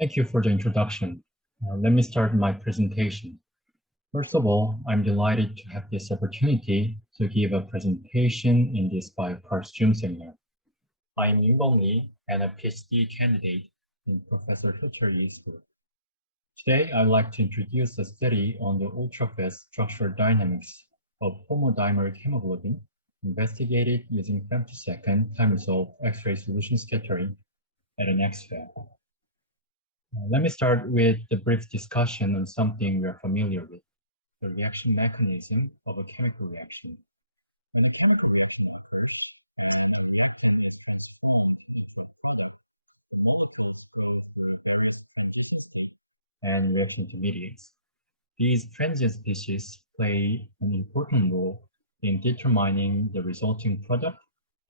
Thank you for the introduction. Let me start my presentation. First of all, I'm delighted to have this opportunity to give a presentation in this bioparts Zoom seminar. I'm Yunbeom and a PhD candidate in Professor Hilcher Yi's group. Today, I'd like to introduce a study on the ultrafast structural dynamics of homodimeric hemoglobin investigated using femtosecond time-resolved X-ray solution scattering at an X-FAB. Let me start with the brief discussion on something we are familiar with, the reaction mechanism of a chemical reaction. And reaction intermediates. These transient species play an important role in determining the resulting product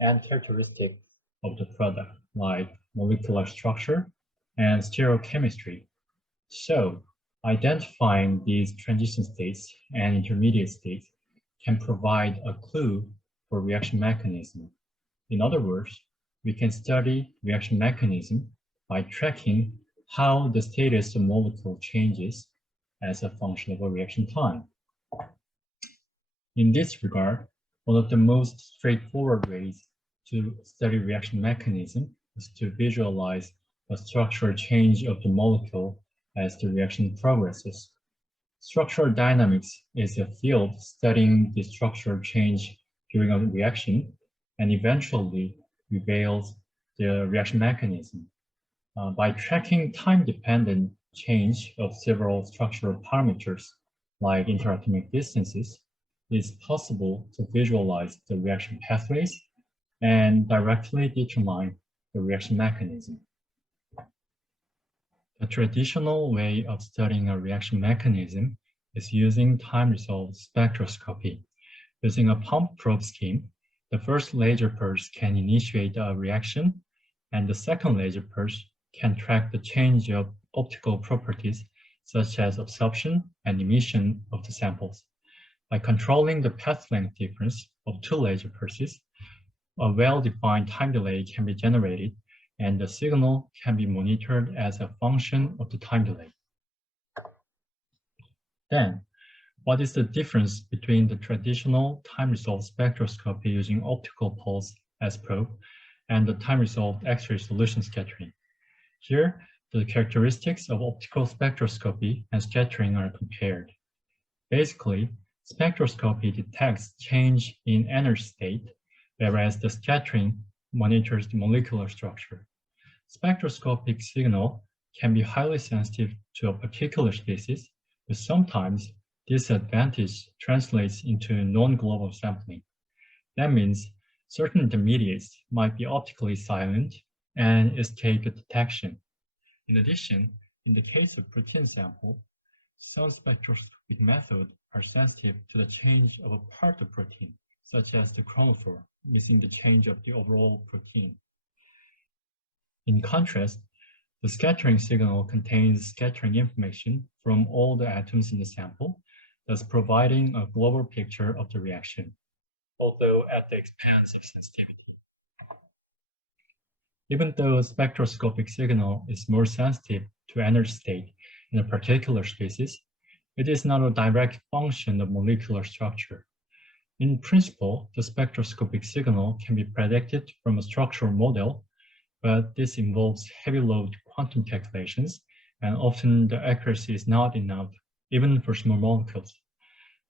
and characteristics of the product, like molecular structure and stereochemistry. So, identifying these transition states and intermediate states can provide a clue for reaction mechanism. In other words, we can study reaction mechanism by tracking how the status of molecule changes as a function of a reaction time. In this regard, one of the most straightforward ways to study reaction mechanism is to visualize a structural change of the molecule as the reaction progresses. Structural dynamics is a field studying the structural change during a reaction and eventually reveals the reaction mechanism. By tracking time-dependent change of several structural parameters, like interatomic distances, it is possible to visualize the reaction pathways and directly determine the reaction mechanism. The traditional way of studying a reaction mechanism is using time-resolved spectroscopy. Using a pump probe scheme, the first laser pulse can initiate a reaction, and the second laser pulse can track the change of optical properties such as absorption and emission of the samples. By controlling the path length difference of two laser pulses, a well-defined time delay can be generated, and the signal can be monitored as a function of the time delay. Then, what is the difference between the traditional time-resolved spectroscopy using optical pulse as probe and the time-resolved X-ray solution scattering? Here, the characteristics of optical spectroscopy and scattering are compared. Basically, spectroscopy detects change in energy state, whereas the scattering monitors the molecular structure. Spectroscopic signal can be highly sensitive to a particular species, but sometimes this advantage translates into non-global sampling. That means certain intermediates might be optically silent and escape detection. In addition, in the case of protein sample, some spectroscopic methods are sensitive to the change of a part of protein, such as the chromophore, missing the change of the overall protein. In contrast, the scattering signal contains scattering information from all the atoms in the sample, thus providing a global picture of the reaction, although at the expense of sensitivity. Even though spectroscopic signal is more sensitive to energy state in a particular species, it is not a direct function of molecular structure. In principle, the spectroscopic signal can be predicted from a structural model, but this involves heavy load quantum calculations, and often the accuracy is not enough, even for small molecules.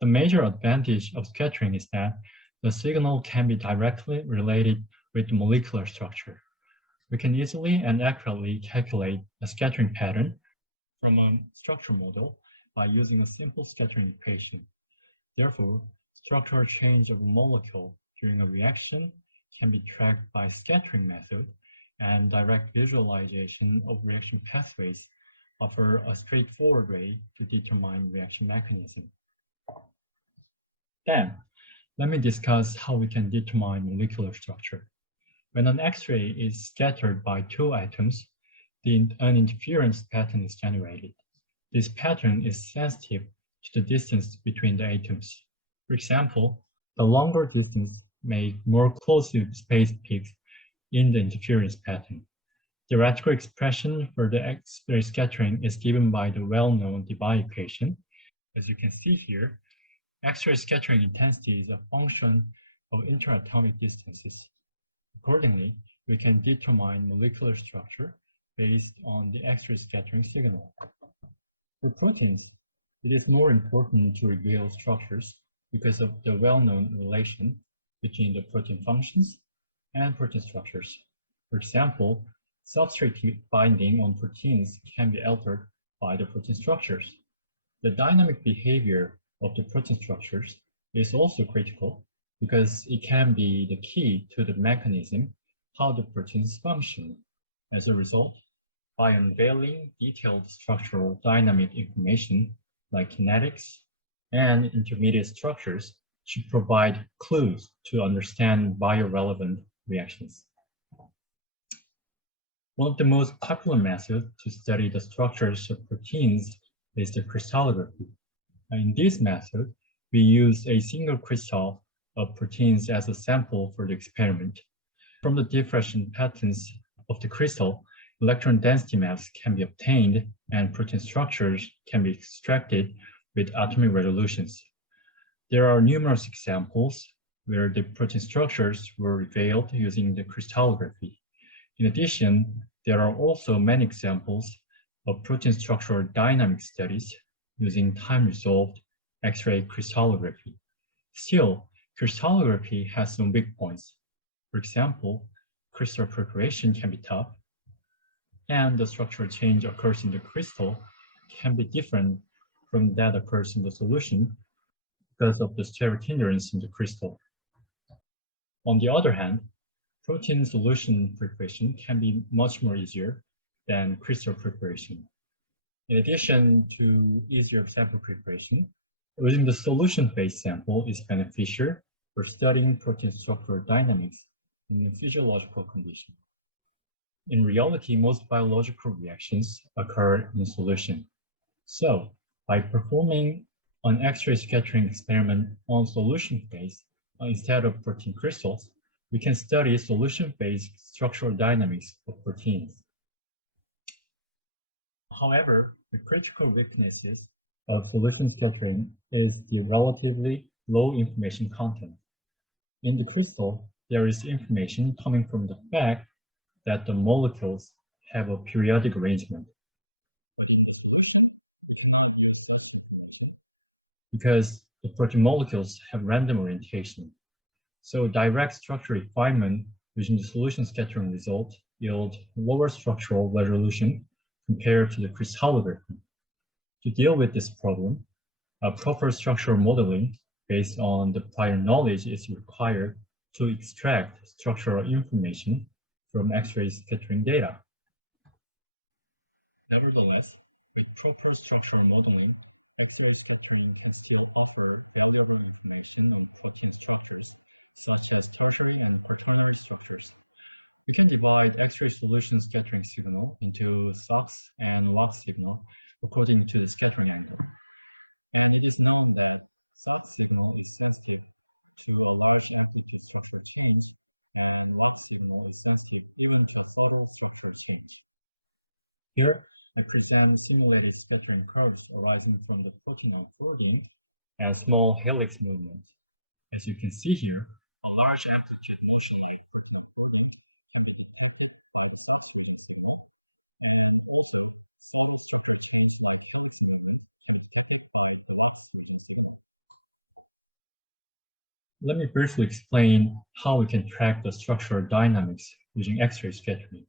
The major advantage of scattering is that the signal can be directly related with the molecular structure. We can easily and accurately calculate a scattering pattern from a structural model by using a simple scattering equation. Therefore, structural change of a molecule during a reaction can be tracked by scattering method, and direct visualization of reaction pathways offer a straightforward way to determine reaction mechanism. Then, let me discuss how we can determine molecular structure. When an X-ray is scattered by two atoms, an interference pattern is generated. This pattern is sensitive to the distance between the atoms. For example, the longer distance make more closely spaced peaks in the interference pattern. Theoretical expression for the X-ray scattering is given by the well-known Debye equation. As you can see here, X-ray scattering intensity is a function of interatomic distances. Accordingly, we can determine molecular structure based on the X-ray scattering signal. For proteins, it is more important to reveal structures because of the well-known relation between the protein functions and protein structures. For example, substrate binding on proteins can be altered by the protein structures. The dynamic behavior of the protein structures is also critical because it can be the key to the mechanism how the proteins function. As a result, by unveiling detailed structural dynamic information like kinetics and intermediate structures should provide clues to understand biorelevant reactions. One of the most popular methods to study the structures of proteins is the crystallography. In this method, we use a single crystal of proteins as a sample for the experiment. From the diffraction patterns of the crystal, electron density maps can be obtained and protein structures can be extracted with atomic resolutions. There are numerous examples where the protein structures were revealed using the crystallography. In addition, there are also many examples of protein structural dynamic studies using time-resolved X-ray crystallography. Still, crystallography has some weak points. For example, crystal preparation can be tough, and the structural change occurs in the crystal can be different from that occurs in the solution because of the steric hindrance in the crystal. On the other hand, protein solution preparation can be much more easier than crystal preparation. In addition to easier sample preparation, using the solution-based sample is beneficial for studying protein structural dynamics in physiological conditions. In reality, most biological reactions occur in solution. So, by performing an X-ray scattering experiment on solution phase instead of protein crystals, we can study solution-based structural dynamics of proteins. However, the critical weaknesses of solution scattering is the relatively low information content. In the crystal, there is information coming from the fact that the molecules have a periodic arrangement. Because the protein molecules have random orientation. So direct structure refinement using the solution scattering result yield lower structural resolution compared to the crystallography. To deal with this problem, a proper structural modeling based on the prior knowledge is required to extract structural information from X-ray scattering data. Nevertheless, with proper structural modeling, X-ray scattering can still offer valuable information on protein structures, such as tertiary and quaternary structures. We can divide X-ray solution scattering signal into SOX and LOX signal according to the scattering angle. And it is known that SOX signal is sensitive to a large amplitude structural change, and LOX signal is sensitive even to a subtle structural change. Here, I present simulated scattering curves arising from the protein unfolding as small helix movements. As you can see here, a large amplitude motion. Let me briefly explain how we can track the structural dynamics using X-ray scattering.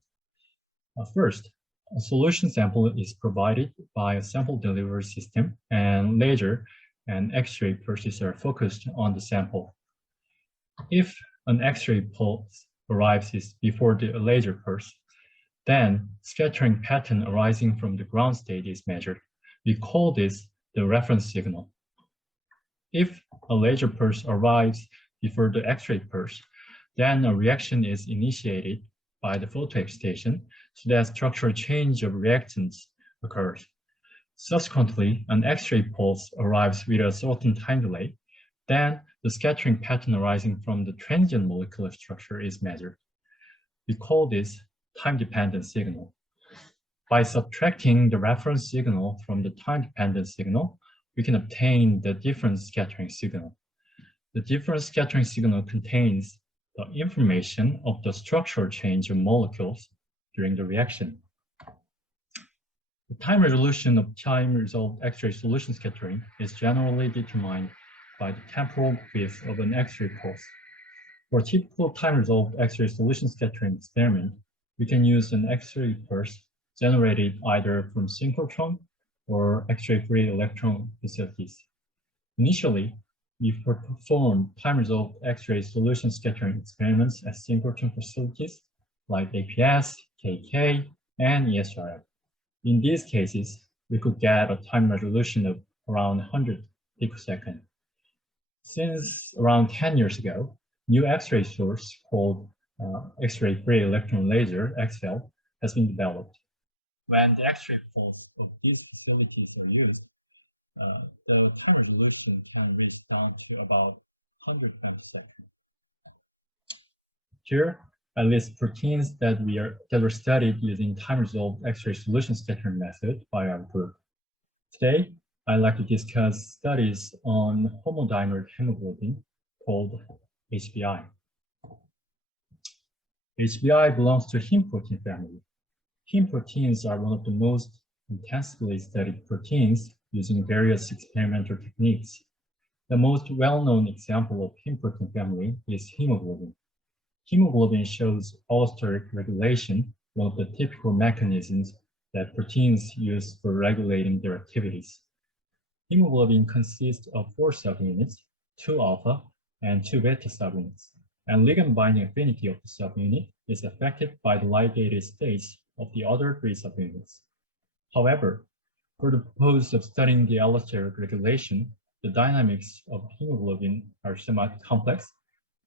First, a solution sample is provided by a sample delivery system, and laser and X-ray pulses are focused on the sample. If an X-ray pulse arrives before the laser pulse, then scattering pattern arising from the ground state is measured. We call this the reference signal. If a laser pulse arrives before the X-ray pulse, then a reaction is initiated by the photoexcitation so that structural change of reactants occurs. Subsequently, an X-ray pulse arrives with a certain time delay. Then the scattering pattern arising from the transient molecular structure is measured. We call this time-dependent signal. By subtracting the reference signal from the time-dependent signal, we can obtain the difference scattering signal. The difference scattering signal contains the information of the structural change of molecules during the reaction. The time resolution of time-resolved X-ray solution scattering is generally determined by the temporal width of an X-ray pulse. For a typical time-resolved X-ray solution scattering experiment, we can use an X-ray pulse generated either from synchrotron or X-ray free electron facilities. Initially, we performed time-resolved X-ray solution scattering experiments at synchrotron facilities like APS, KK, and ESRF. In these cases, we could get a time resolution of around 100 picosecond. Since around 10 years ago, new X-ray source called X-ray free electron laser, XFEL, has been developed. When the X-ray pulse of these facilities are used, the time resolution can reach down to about 100 femtoseconds. Here, I list proteins that were studied using time-resolved X-ray solution scattering method by our group. Today, I'd like to discuss studies on homodimeric hemoglobin called HBI. HBI belongs to heme protein family. Heme proteins are one of the most intensively studied proteins using various experimental techniques. The most well-known example of heme protein family is hemoglobin. Hemoglobin shows allosteric regulation, one of the typical mechanisms that proteins use for regulating their activities. Hemoglobin consists of 4 subunits, 2 alpha and 2 beta subunits, and ligand binding affinity of the subunit is affected by the ligated states of the other 3 subunits. However, for the purpose of studying the allosteric regulation, the dynamics of hemoglobin are somewhat complex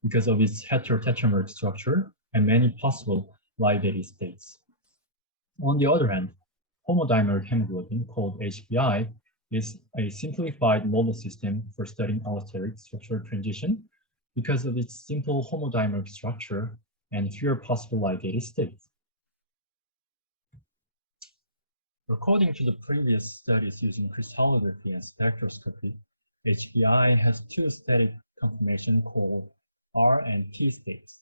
because of its heterotetrameric structure and many possible ligated states. On the other hand, homodimeric hemoglobin, called HBI, is a simplified model system for studying allosteric structural transition because of its simple homodimeric structure and fewer possible ligated states. According to the previous studies using crystallography and spectroscopy, HBI has 2 static conformations called R and T states.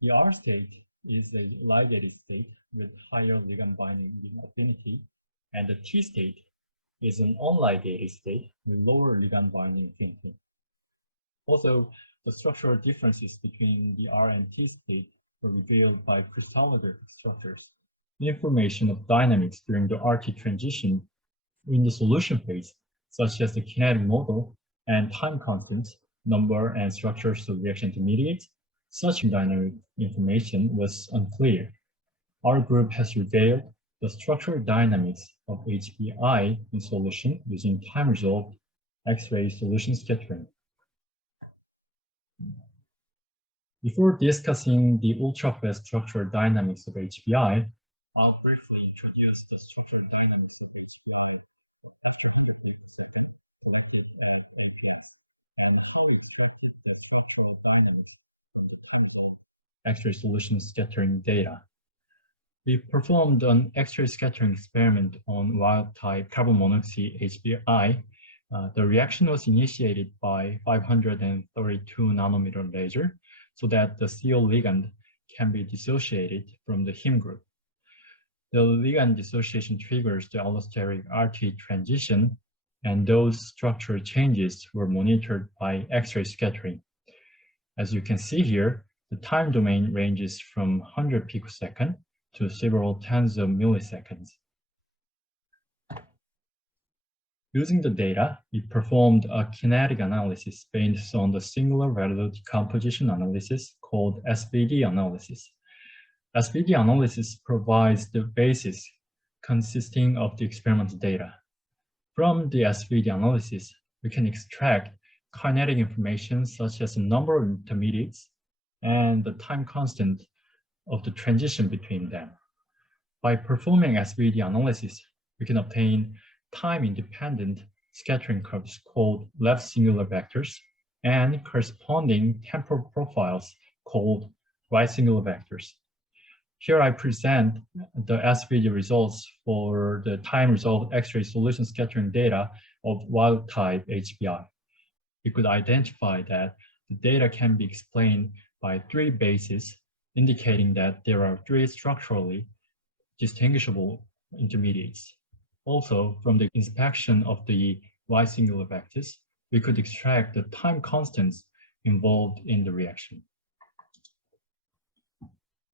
The R state is a ligated state with higher ligand binding affinity, and the T state is an unligated state with lower ligand binding affinity. Also, the structural differences between the R and T state were revealed by crystallographic structures. The information of dynamics during the RT transition in the solution phase, such as the kinetic model and time constants, number and structures of reaction intermediates, such dynamic information was unclear. Our group has revealed the structural dynamics of HBI in solution using time-resolved X-ray solution scattering. Before discussing the ultrafast structural dynamics of HBI, I'll briefly introduce the structural dynamics of HBI after 100 picosecond collected at APS and how we extracted the structural dynamics from the time-resolved X-ray solution scattering data. We performed an X-ray scattering experiment on wild-type carbon monoxide HBI. The reaction was initiated by 532 nanometer laser so that the CO ligand can be dissociated from the heme group. The ligand dissociation triggers the allosteric RT transition, and those structural changes were monitored by X-ray scattering. As you can see here, the time domain ranges from 100 picosecond to several tens of milliseconds. Using the data, we performed a kinetic analysis based on the singular value decomposition analysis called SVD analysis. SVD analysis provides the basis consisting of the experimental data. From the SVD analysis, we can extract kinetic information such as the number of intermediates and the time constant of the transition between them. By performing SVD analysis, we can obtain time-independent scattering curves called left singular vectors and corresponding temporal profiles called right singular vectors. Here I present the SVD results for the time-resolved X-ray solution scattering data of wild-type HBI. We could identify that the data can be explained by three bases, indicating that there are three structurally distinguishable intermediates. Also, from the inspection of the Y-singular vectors, we could extract the time constants involved in the reaction.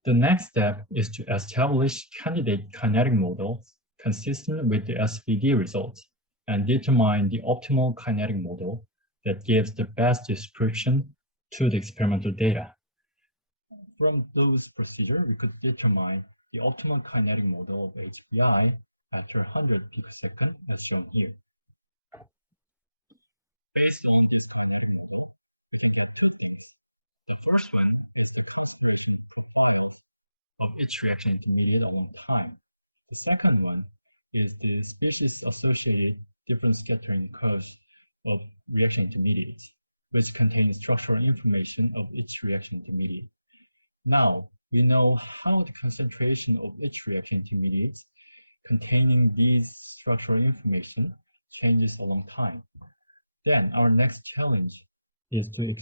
The next step is to establish candidate kinetic models consistent with the SVD results and determine the optimal kinetic model that gives the best description to the experimental data. From those procedures, we could determine the optimal kinetic model of HBI after 100 picosecond, as shown here. The first one of each reaction intermediate along time. The second one is the species-associated difference scattering curves of reaction intermediates, which contain structural information of each reaction intermediate. Now, we know how the concentration of each reaction intermediates containing these structural information changes along time. Then our next challenge is to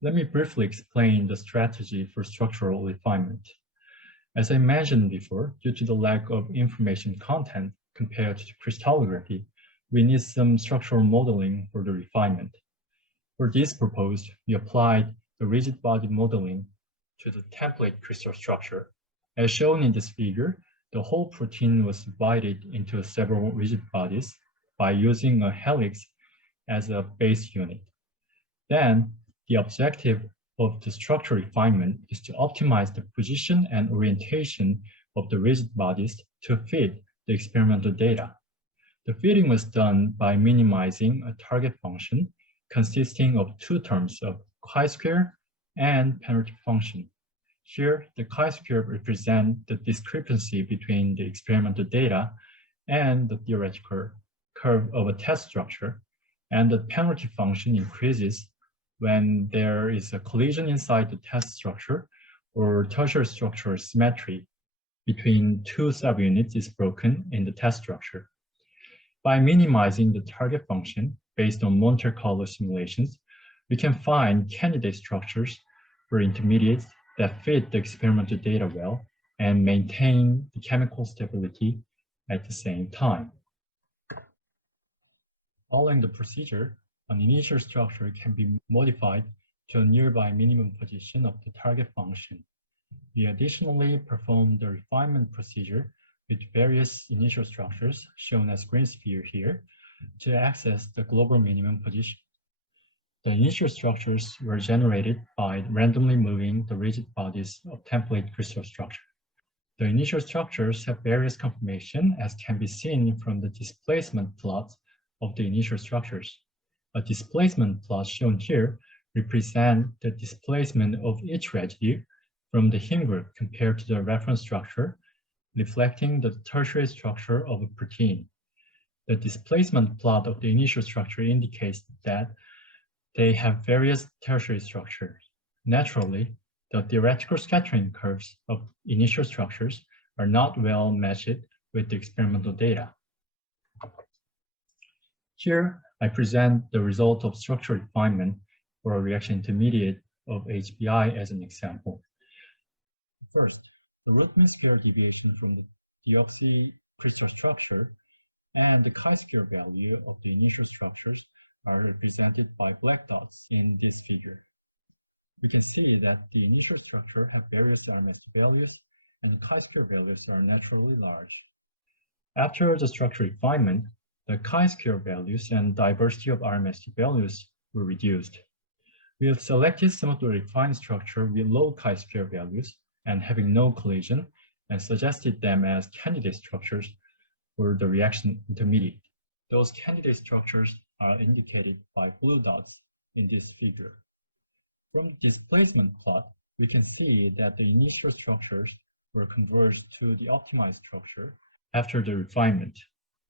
let me briefly explain the strategy for structural refinement. As I mentioned before, due to the lack of information content compared to crystallography, we need some structural modeling for the refinement. For this purpose, we applied the rigid body modeling to the template crystal structure. As shown in this figure, the whole protein was divided into several rigid bodies by using a helix as a base unit. Then, the objective of the structure refinement is to optimize the position and orientation of the rigid bodies to fit the experimental data. The fitting was done by minimizing a target function consisting of two terms of chi-square and penalty function. Here, the chi-square represents the discrepancy between the experimental data and the theoretical curve of a test structure, and the penalty function increases when there is a collision inside the test structure or tertiary structural symmetry between two subunits is broken in the test structure. By minimizing the target function based on Monte Carlo simulations, we can find candidate structures for intermediates that fit the experimental data well and maintain the chemical stability at the same time. Following the procedure, an initial structure can be modified to a nearby minimum position of the target function. We additionally perform the refinement procedure with various initial structures shown as green sphere here to access the global minimum position. The initial structures were generated by randomly moving the rigid bodies of template crystal structure. The initial structures have various conformation, as can be seen from the displacement plots of the initial structures. A displacement plot shown here represents the displacement of each residue from the heme group compared to the reference structure, reflecting the tertiary structure of a protein. The displacement plot of the initial structure indicates that they have various tertiary structures. Naturally, the theoretical scattering curves of initial structures are not well matched with the experimental data. Here, I present the result of structural refinement for a reaction intermediate of HBI as an example. First, the root mean square deviation from the deoxy crystal structure and the chi-square value of the initial structures are represented by black dots in this figure. We can see that the initial structure have various RMS values and chi-square values are naturally large. After the structure refinement, the chi-square values and diversity of RMS values were reduced. We have selected some of the refined structure with low chi-square values and having no collision and suggested them as candidate structures for the reaction intermediate. Those candidate structures are indicated by blue dots in this figure. From the displacement plot, we can see that the initial structures were converged to the optimized structure after the refinement,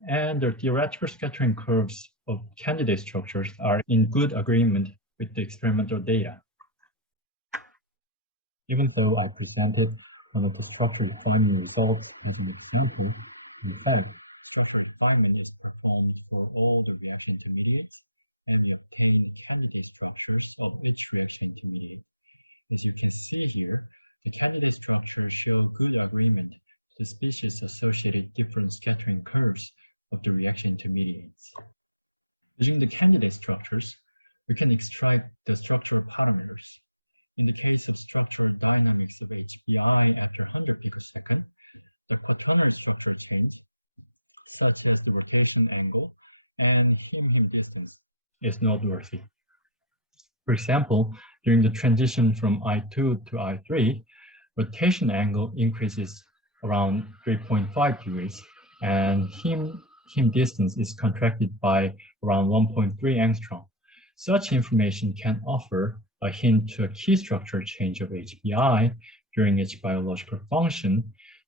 and the theoretical scattering curves of candidate structures are in good agreement with the experimental data. Even though I presented one of the structure refinement results as an example, in fact, structure refinement is performed for all the reaction intermediates, and we obtain the candidate structures of each reaction intermediate. As you can see here, the candidate structures show good agreement to the species-associated different scattering curves of the reaction intermediates. Using the candidate structures, we can extract the structural parameters. In the case of structural dynamics of HBI after 100 picosecond, the quaternary structural change, such as the rotation angle and hem distance, is noteworthy. For example, during the transition from I2 to I3, rotation angle increases around 3.5 degrees, and hem distance is contracted by around 1.3 angstrom. Such information can offer a hint to a key structure change of HBI during its biological function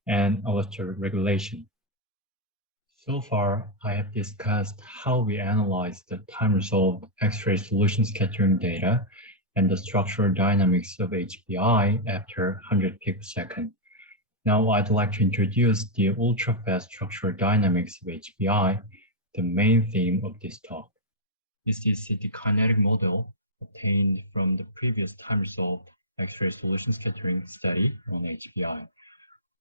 and allosteric regulation. So far, I have discussed how we analyze the time-resolved X-ray solution scattering data and the structural dynamics of HBI after 100 picosecond. Now I'd like to introduce the ultrafast structural dynamics of HBI, the main theme of this talk. This is the kinetic model obtained from the previous time-resolved X-ray solution scattering study on HBI.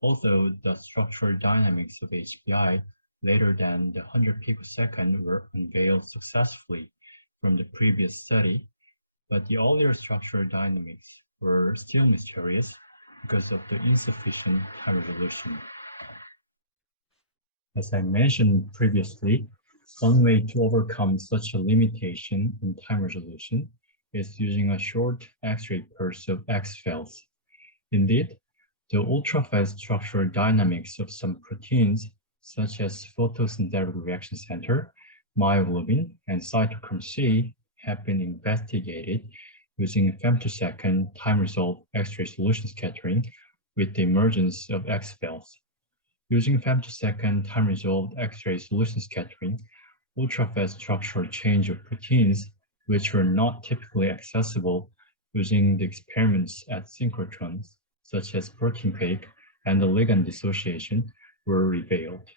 Although the structural dynamics of HBI later than the 100 picosecond were unveiled successfully from the previous study, but the earlier structural dynamics were still mysterious because of the insufficient time resolution. As I mentioned previously, one way to overcome such a limitation in time resolution is using a short X-ray pulse of X-cells. Indeed, the ultrafast structural dynamics of some proteins, such as photosynthetic reaction center, myoglobin, and cytochrome C, have been investigated using femtosecond time-resolved X-ray solution scattering with the emergence of X-cells. Using femtosecond time-resolved X-ray solution scattering, ultrafast structural change of proteins, which were not typically accessible using the experiments at synchrotrons, such as protein cake and the ligand dissociation, were revealed.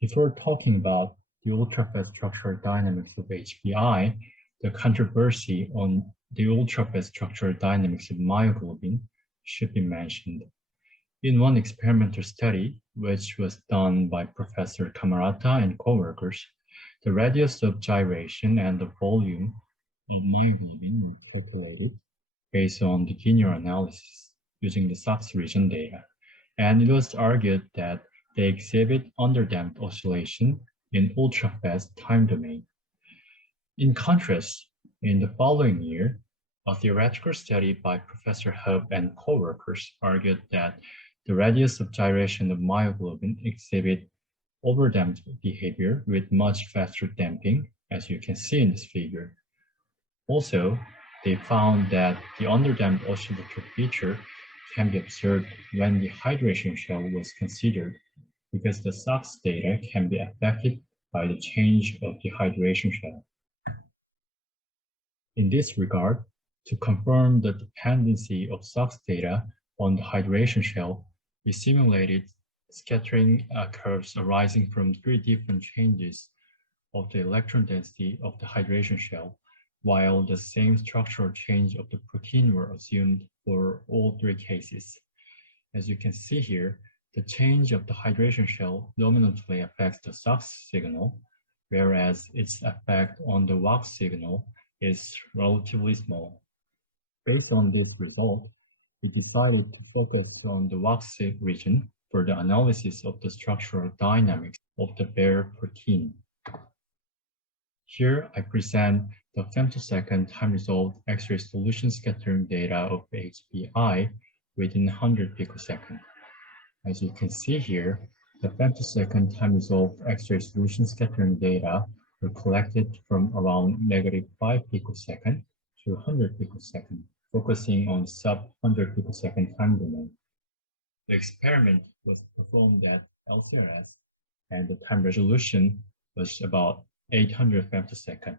Before talking about the ultrafast structural dynamics of HBI, the controversy on the ultrafast structural dynamics of myoglobin should be mentioned. In one experimental study, which was done by Professor Camarata and coworkers, the radius of gyration and the volume of myoglobin were calculated based on the linear analysis using the SOX region data. And it was argued that they exhibit underdamped oscillation in ultrafast time domain. In contrast, in the following year, a theoretical study by Professor Hub and coworkers argued that the radius of gyration of myoglobin exhibit overdamped behavior with much faster damping, as you can see in this figure. Also, they found that the underdamped oscillatory feature can be observed when the hydration shell was considered, because the SOX data can be affected by the change of the hydration shell. In this regard, to confirm the dependency of SOX data on the hydration shell, we simulated scattering curves arising from 3 different changes of the electron density of the hydration shell, while the same structural change of the protein were assumed for all 3 cases. As you can see here, the change of the hydration shell dominantly affects the SOX signal, whereas its effect on the WOX signal is relatively small. Based on this result, we decided to focus on the WOX region for the analysis of the structural dynamics of the bare protein. Here I present the femtosecond time-resolved X-ray solution scattering data of HBI within 100 picosecond. As you can see here, the femtosecond time-resolved X-ray solution scattering data were collected from around -5 picosecond to 100 picosecond, focusing on sub-100 picosecond time domain. The experiment was performed at LCRS, and the time resolution was about 800 femtosecond.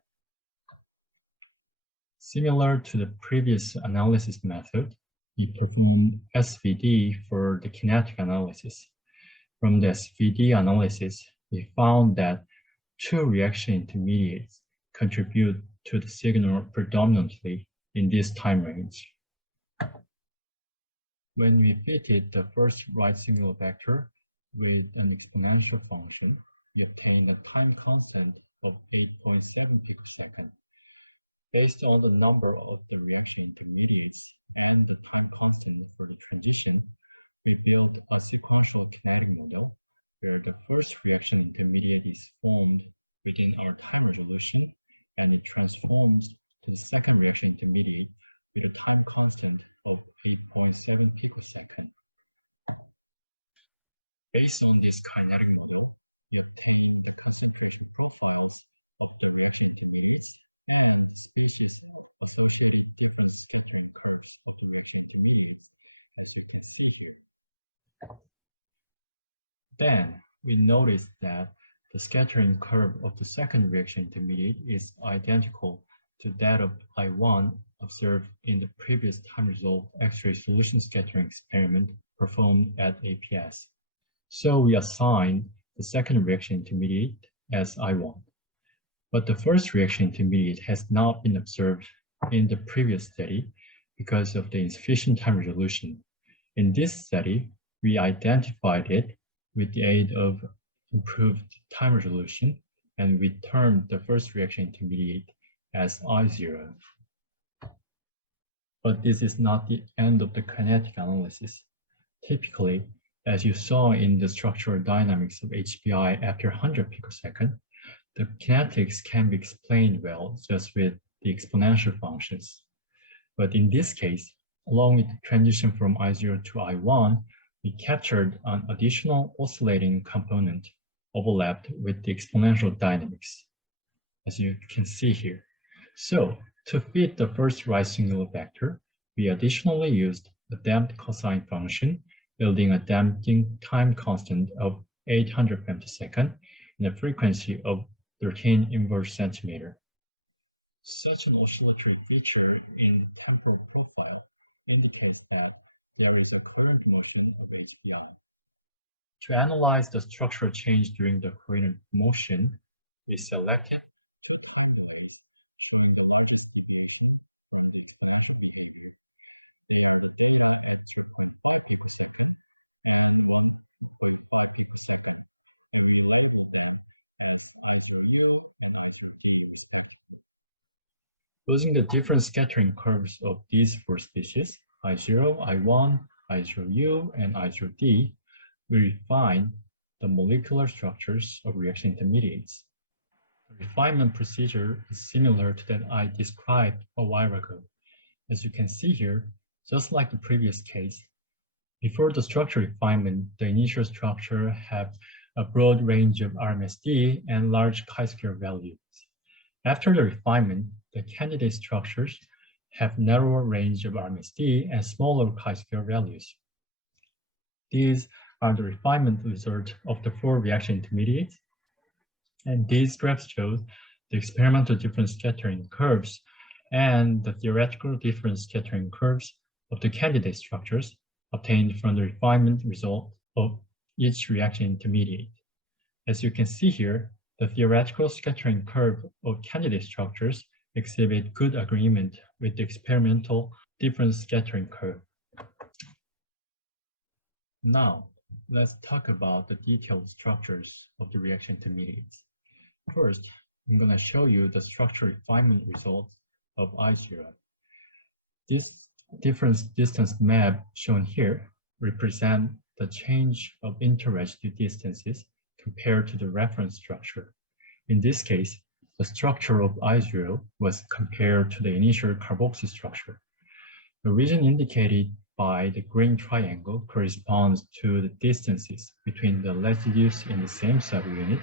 Similar to the previous analysis method, we performed SVD for the kinetic analysis. From the SVD analysis, we found that two reaction intermediates contribute to the signal predominantly in this time range. When we fitted the first right signal vector with an exponential function, we obtained a time constant of 8.7 picosecond. Based on the number of the reaction intermediates and the time constant for the transition, we built a sequential kinetic model where the first reaction intermediate is formed within our time resolution and it transforms to the second reaction intermediate with a time constant of 8.7 picosecond. Based on this kinetic model, we obtain the concentration profiles of the reaction intermediates and species of associated different scattering curves of the reaction intermediates, as you can see here. Then we noticed that the scattering curve of the second reaction intermediate is identical to that of I1 observed in the previous time-resolved X-ray solution scattering experiment performed at APS. So we assigned the second reaction intermediate as I1. But the first reaction intermediate has not been observed in the previous study because of the insufficient time resolution. In this study, we identified it with the aid of improved time resolution, and we termed the first reaction intermediate as I0. But this is not the end of the kinetic analysis. Typically, as you saw in the structural dynamics of HBI after 100 picosecond, the kinetics can be explained well just with the exponential functions. But in this case, along with the transition from I0 to I1, we captured an additional oscillating component overlapped with the exponential dynamics, as you can see here. So, to fit the first right singular vector, we additionally used a damped cosine function yielding a damping time constant of 800 femtosecond and a frequency of 13 inverse centimeter. Such an oscillatory feature in the temporal profile indicates that there is a current motion of HBI. To analyze the structural change during the coherent motion, we selected showing the locus deviation and the exponential behavior. Here the data at 0.5 picosecond and 1.5 picosecond, where we label them as I0U and I0D respectively. Using the different scattering curves of these four species, I0, I1, I0U, and I0D, we refine the molecular structures of reaction intermediates. The refinement procedure is similar to that I described a while ago. As you can see here, just like the previous case, before the structure refinement, the initial structure had a broad range of RMSD and large chi-square values. After the refinement, the candidate structures have narrower range of RMSD and smaller chi-square values. These are the refinement result of the four reaction intermediates, and these graphs show the experimental difference scattering curves and the theoretical difference scattering curves of the candidate structures obtained from the refinement result of each reaction intermediate. As you can see here, the theoretical scattering curve of candidate structures exhibit good agreement with the experimental difference scattering curve. Now, let's talk about the detailed structures of the reaction intermediates. First, I'm going to show you the structure refinement results of I0. This difference distance map shown here represent the change of interresidue distances compared to the reference structure. In this case, the structure of I0 was compared to the initial carboxy structure. The region indicated by the green triangle corresponds to the distances between the residues in the same subunit,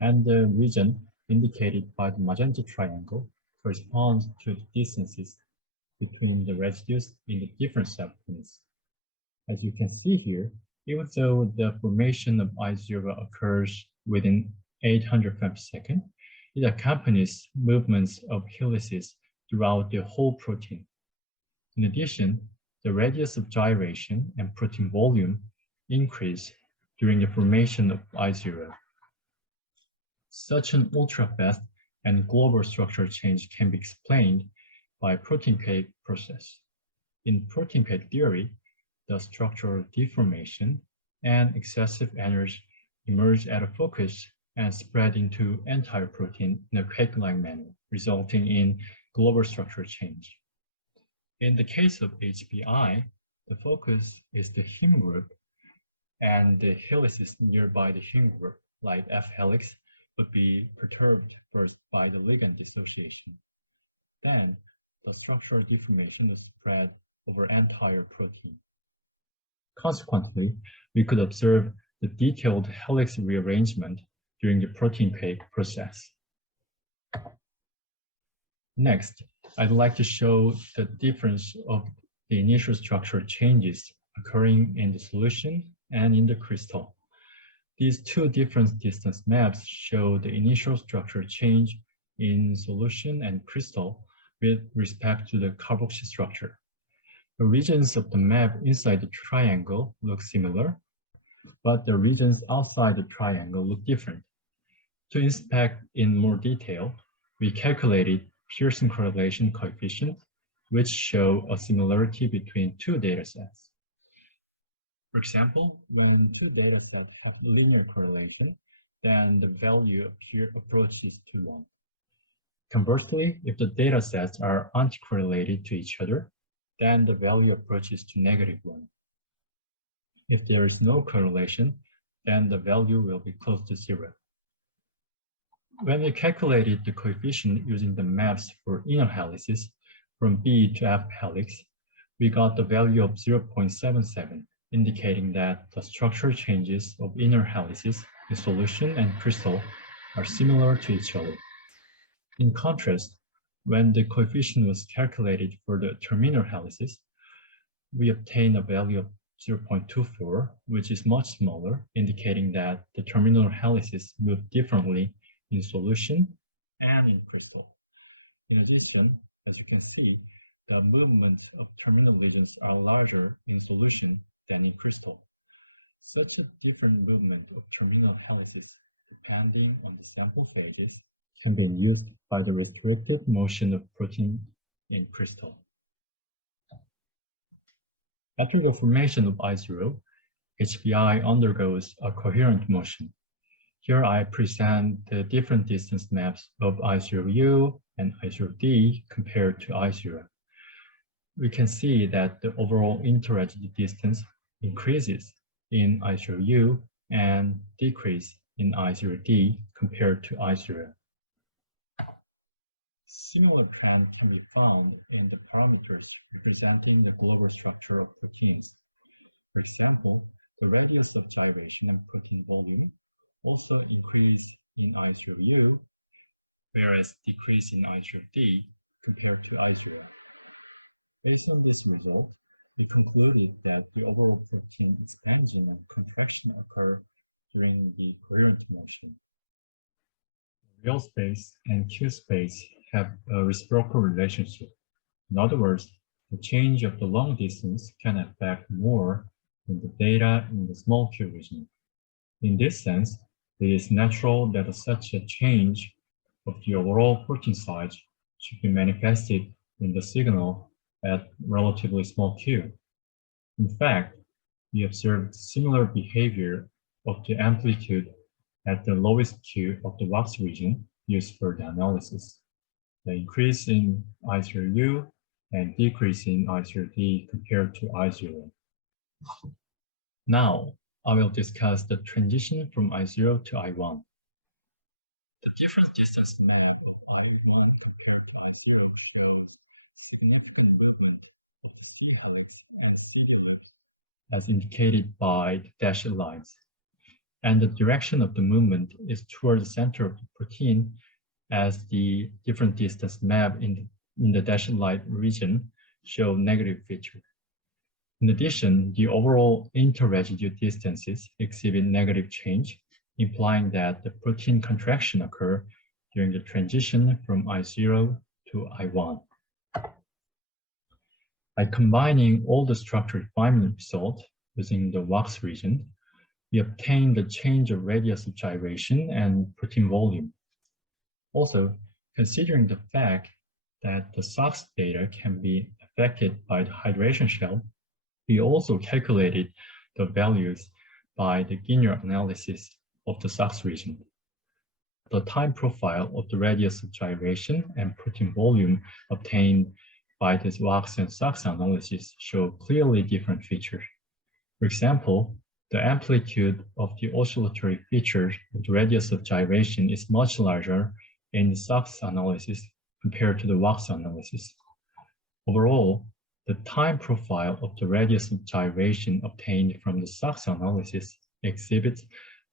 and the region indicated by the magenta triangle corresponds to the distances between the residues in the different subunits. As you can see here, even though the formation of I0 occurs within 800 femtosecond, it accompanies movements of helices throughout the whole protein. In addition, the radius of gyration and protein volume increase during the formation of I0. Such an ultrafast and global structure change can be explained by protein cake process. In protein cake theory, the structural deformation and excessive energy emerge at a focus and spread into entire protein in a cake-like manner, resulting in global structure change. In the case of HBI, the focus is the heme group, and the helices nearby the heme group, like F helix, would be perturbed first by the ligand dissociation. Then, the structural deformation is spread over entire protein. Consequently, we could observe the detailed helix rearrangement during the protein cake process. Next, I'd like to show the difference of the initial structure changes occurring in the solution and in the crystal. These two different distance maps show the initial structure change in solution and crystal with respect to the carboxy structure. The regions of the map inside the triangle look similar, but the regions outside the triangle look different. To inspect in more detail, we calculated Pearson correlation coefficients, which show a similarity between two datasets. For example, when two datasets have linear correlation, then the value approaches to 1. Conversely, if the datasets are anticorrelated to each other, then the value approaches to -1. If there is no correlation, then the value will be close to 0. When we calculated the coefficient using the maps for inner helices from B to F helix, we got the value of 0.77, indicating that the structural changes of inner helices in solution and crystal are similar to each other. In contrast, when the coefficient was calculated for the terminal helices, we obtained a value of 0.24, which is much smaller, indicating that the terminal helices move differently in solution and in crystal. In addition, as you can see, the movements of terminal lesions are larger in solution than in crystal. Such a different movement of terminal helices, depending on the sample phases, can be used by the restrictive motion of protein in crystal. After the formation of I0, HBI undergoes a coherent motion. Here I present the different distance maps of I0U and I0D compared to I0. We can see that the overall interregnum distance increases in I0U and decreases in I0D compared to I0. Similar trend can be found in the parameters representing the global structure of proteins. For example, the radius of gyration and protein volume also increase in I0U, whereas decrease in I0D compared to I0. Based on this result, we concluded that the overall protein expansion and contraction occur during the coherent motion. Real space and Q space have a reciprocal relationship. In other words, the change of the long distance can affect more than the data in the small Q region. In this sense, it is natural that such a change of the overall protein size should be manifested in the signal at relatively small q. In fact, we observed similar behavior of the amplitude at the lowest q of the wax region used for the analysis. The increase in I0U and decrease in I0D compared to I0. Now, I will discuss the transition from I0 to I1. The different distance map of I1 compared to I0 shows significant movement of the C helix and the CD loop, as indicated by the dashed lines. And the direction of the movement is toward the center of the protein, as the different distance map in the dashed line region show negative feature. In addition, the overall interresidue distances exhibit negative change, implying that the protein contraction occurs during the transition from I0 to I1. By combining all the structure refinement results using the wax region, we obtain the change of radius of gyration and protein volume. Also, considering the fact that the SOX data can be affected by the hydration shell, we also calculated the values by the linear analysis of the SOX region. The time profile of the radius of gyration and protein volume obtained by this wax and SOX analysis show clearly different features. For example, the amplitude of the oscillatory features of the radius of gyration is much larger in the SOX analysis compared to the wax analysis. Overall, the time profile of the radius of gyration obtained from the SOX analysis exhibits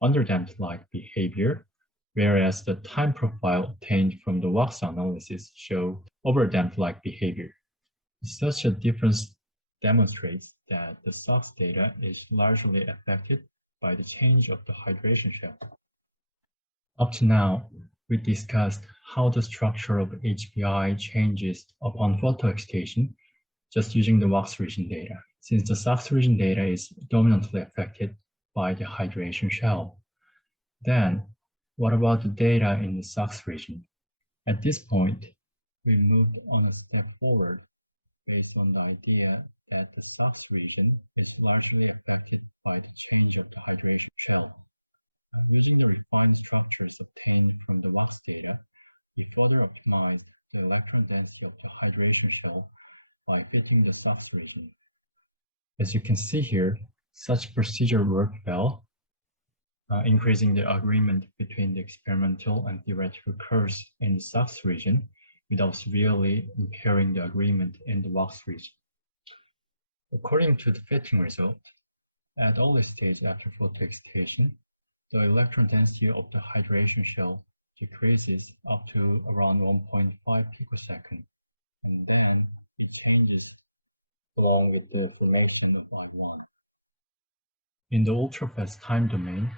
underdamped-like behavior, whereas the time profile obtained from the wax analysis show overdamped-like behavior. Such a difference demonstrates that the SOX data is largely affected by the change of the hydration shell. Up to now, we discussed how the structure of HBI changes upon photoexcitation just using the wax region data, since the SOX region data is dominantly affected by the hydration shell. Then, what about the data in the SOX region? At this point, we moved on a step forward based on the idea that the SOX region is largely affected by the change of the hydration shell. Using the refined structures obtained from the wax data, we further optimized the electron density of the hydration shell by fitting the SOX region. As you can see here, such procedure worked well, increasing the agreement between the experimental and theoretical curves in the SOX region without severely impairing the agreement in the wax region. According to the fitting result, at early stage after photoexcitation, the electron density of the hydration shell decreases up to around 1.5 picosecond, and then it changes along with the formation of I1. In the ultrafast time domain,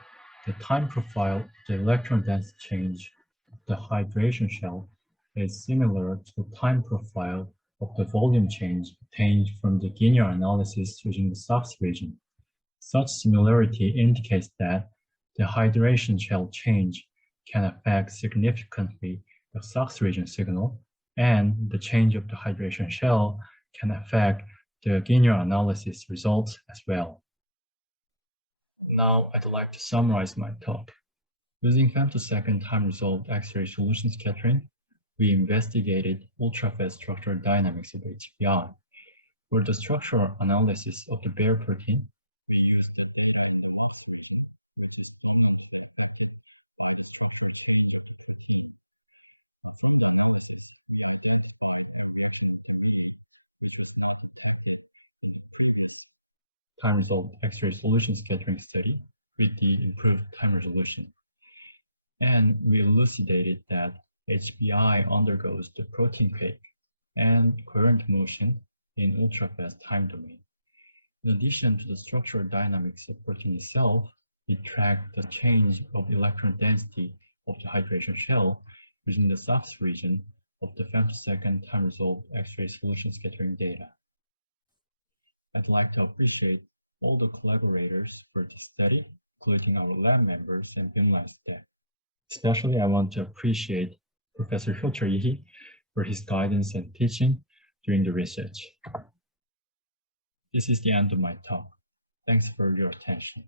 the time profile of the electron density change of the hydration shell is similar to the time profile of the volume change obtained from the linear analysis using the SOX region. Such similarity indicates that the hydration shell change can affect significantly the SOX region signal, and the change of the hydration shell can affect the linear analysis results as well. Now I'd like to summarize my talk. Using femtosecond time-resolved X-ray solution scattering, we investigated ultrafast structural dynamics of HBI. For the structural analysis of the bare protein, we used the data in the wax region, which is dominantly affected by the structural change of the protein. From the analysis, we identified a reaction intermediate, which was not detected in the previous time-resolved X-ray solution scattering study with the improved time resolution. And we elucidated that HBI undergoes the protein quake and coherent motion in ultrafast time domain. In addition to the structural dynamics of protein itself, we tracked the change of electron density of the hydration shell using the SOX region of the femtosecond time-resolved X-ray solution scattering data. I'd like to appreciate all the collaborators for this study, including our lab members and BIMLab staff. Especially, I want to appreciate Professor Hilter for his guidance and teaching during the research. This is the end of my talk. Thanks for your attention.